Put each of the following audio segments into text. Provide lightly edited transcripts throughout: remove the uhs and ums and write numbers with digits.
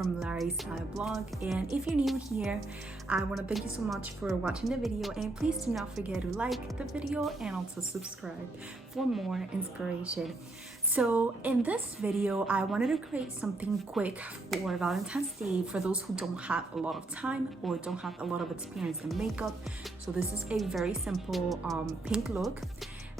from Larry's Style Blog, and if you're new here, I want to thank you so much for watching the video, and please do not forget to like the video and also subscribe for more inspiration. So in this video, I wanted to create something quick for Valentine's Day for those who don't have a lot of time or don't have a lot of experience in makeup. So this is a very simple pink look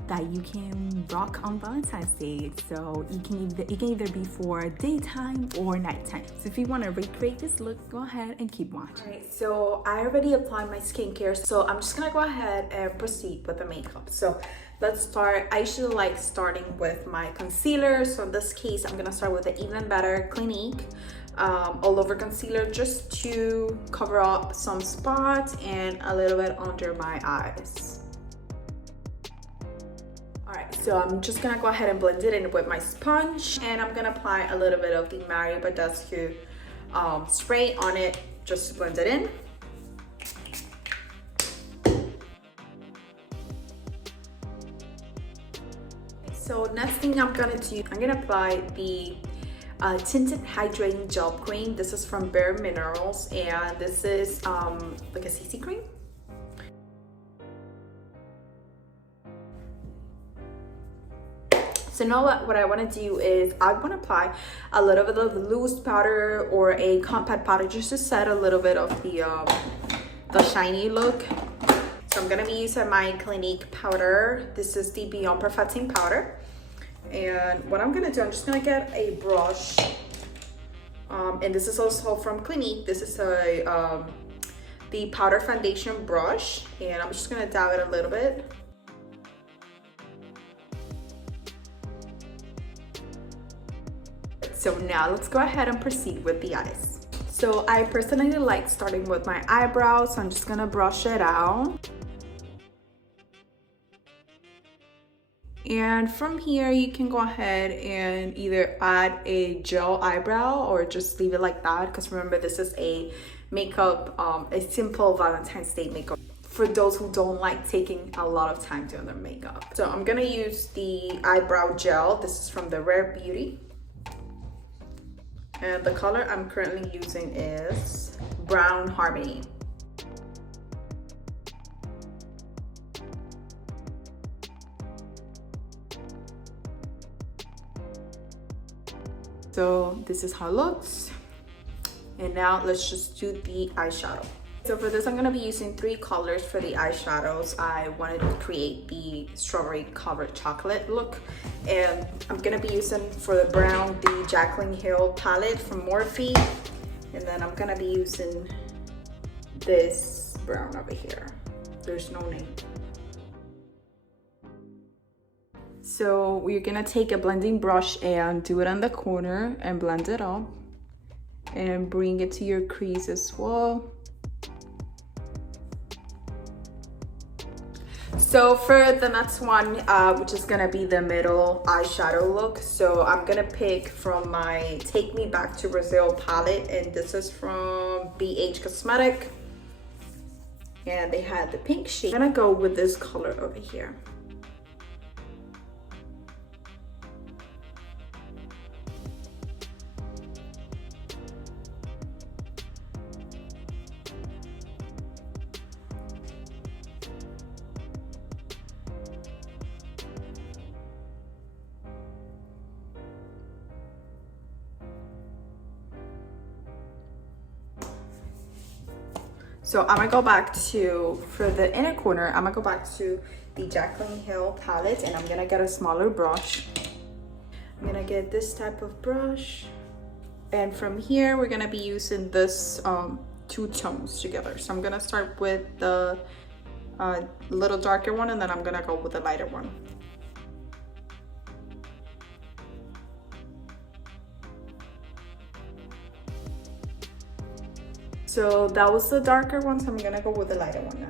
that you can rock on Valentine's Day. So it can either be for daytime or nighttime. So if you want to recreate this look, go ahead and keep watching. Alright, so I already applied my skincare, so I'm just gonna go ahead and proceed with the makeup. So let's start. I usually like starting with my concealer. So in this case, I'm gonna start with the Even Better Clinique all over concealer, just to cover up some spots and a little bit under my eyes. Alright, so I'm just gonna go ahead and blend it in with my sponge, and I'm gonna apply a little bit of the Mario Badescu spray on it just to blend it in. So next thing I'm gonna do, I'm gonna apply the tinted hydrating gel cream. This is from Bare Minerals, and this is like a CC cream. So now what I want to do is I want to apply a little bit of loose powder or a compact powder just to set a little bit of the shiny look. So I'm going to be using my Clinique powder. This is the Beyond Perfecting powder. And what I'm going to do, I'm just going to get a brush. And this is also from Clinique. This is the powder foundation brush. And I'm just going to dab it a little bit. So now let's go ahead and proceed with the eyes. So I personally like starting with my eyebrows, so I'm just gonna brush it out. And from here, you can go ahead and either add a gel eyebrow or just leave it like that, because remember, this is a makeup, a simple Valentine's Day makeup for those who don't like taking a lot of time doing their makeup. So I'm gonna use the eyebrow gel. This is from the Rare Beauty. And the color I'm currently using is Brown Harmony. So this is how it looks. And now let's just do the eyeshadow. So for this, I'm gonna be using 3 colors for the eyeshadows. I wanted to create the strawberry covered chocolate look. And I'm gonna be using for the brown, the Jaclyn Hill palette from Morphe. And then I'm gonna be using this brown over here. There's no name. So we're gonna take a blending brush and do it on the corner and blend it up. And bring it to your crease as well. So for the next one, which is gonna be the middle eyeshadow look, so I'm gonna pick from my Take Me Back to Brazil palette, and this is from BH Cosmetic, and they had the pink shade. I'm gonna go with this color over here. So I'm gonna go back to, for the inner corner, I'm gonna go back to the Jaclyn Hill palette, and I'm gonna get a smaller brush. I'm gonna get this type of brush. And from here, we're gonna be using this 2 tones together. So I'm gonna start with the little darker one, and then I'm gonna go with the lighter one. So that was the darker one, so I'm gonna go with the lighter one now.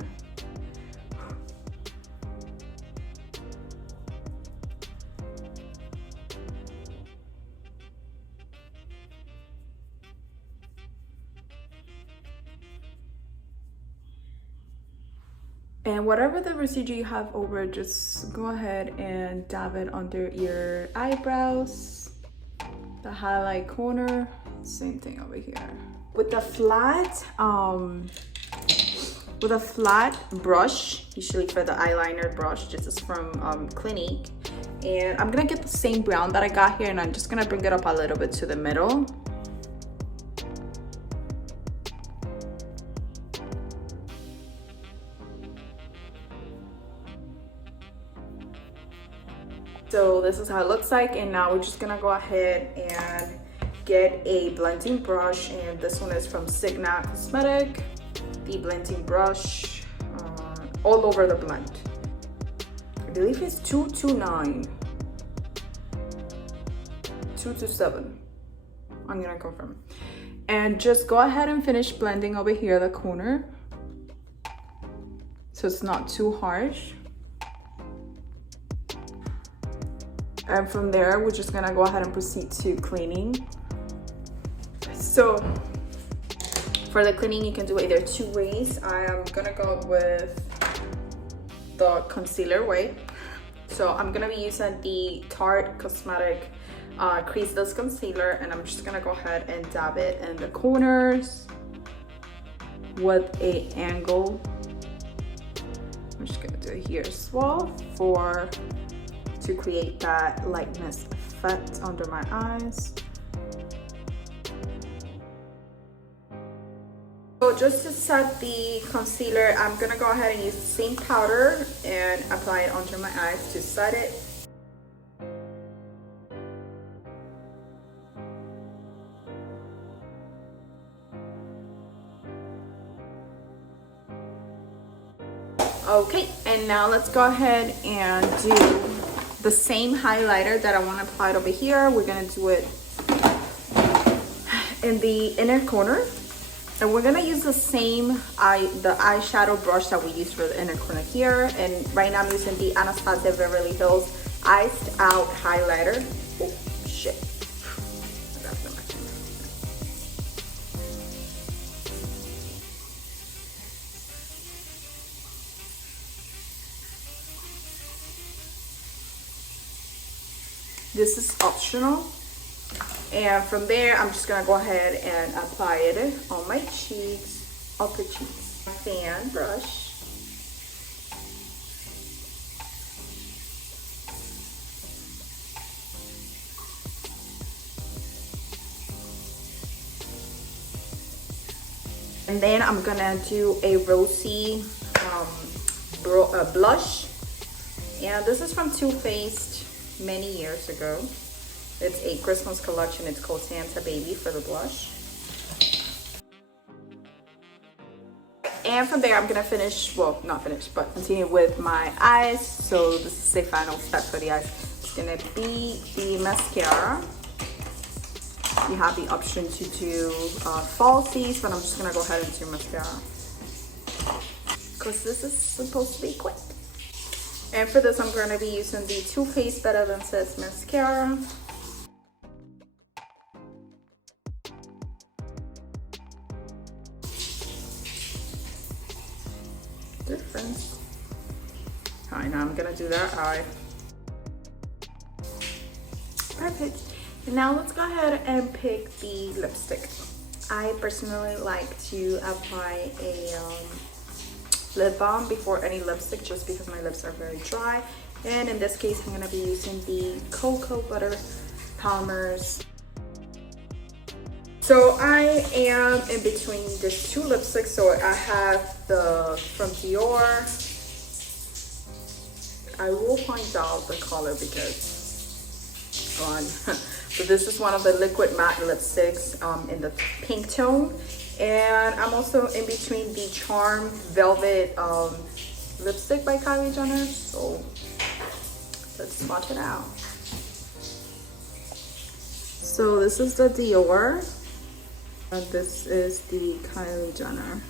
And whatever the residue you have over, just go ahead and dab it under your eyebrows, the highlight corner, Same thing over here. With a flat brush, usually for the eyeliner brush, this is from Clinique. And I'm gonna get the same brown that I got here, and I'm just gonna bring it up a little bit to the middle. So this is how it looks like, and now we're just gonna go ahead and get a blending brush, and this one is from Signa Cosmetic, the blending brush, all over the blend. I believe it's 229, 227. I'm gonna confirm. And just go ahead and finish blending over here the corner, so it's not too harsh. And from there, we're just gonna go ahead and proceed to cleaning. So for the cleaning, you can do either two ways. I am gonna go with the concealer way. So I'm gonna be using the Tarte Cosmetic Creaseless Concealer, and I'm just gonna go ahead and dab it in the corners with an angle. I'm just gonna do it here as well to create that lightness effect under my eyes. So just to set the concealer, I'm gonna go ahead and use the same powder and apply it under my eyes to set it. Okay, and now let's go ahead and do the same highlighter that I want to apply over here. We're gonna do it in the inner corner, and we're gonna use the eyeshadow brush that we used for the inner corner here. And right now I'm using the Anastasia Beverly Hills Iced Out Highlighter. Oh shit! I got them. This is optional, and from there I'm just gonna go ahead and apply it on my cheeks, upper cheeks. Fan brush, and then I'm gonna do a rosy blush, and this is from Too Faced many years ago. It's a Christmas collection. It's called Santa Baby for the blush. And from there I'm gonna finish, well, not finish, but continue with my eyes. So this is the final step for the eyes. It's gonna be the mascara. You have the option to do falsies, but I'm just gonna go ahead and do mascara because this is supposed to be quick. And for this, I'm going to be using the Too Faced Better Than Sex mascara. Difference. Alright, now I'm going to do that eye. Perfect. And now let's go ahead and pick the lipstick. I personally like to apply a lip balm before any lipstick, just because my lips are very dry. And in this case, I'm going to be using the Cocoa Butter Palmer's. So I am in between these two lipsticks. So I have the from Dior. I will find out the color because on. So this is one of the liquid matte lipsticks in the pink tone. And I'm also in between the Charm Velvet lipstick by Kylie Jenner. So let's swatch it out. So this is the Dior. This is the Kylie Jenner.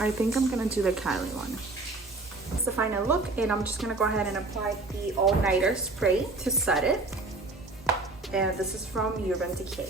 I think I'm gonna do the Kylie one. It's the final look, and I'm just gonna go ahead and apply the All Nighter spray to set it. And this is from Urban Decay.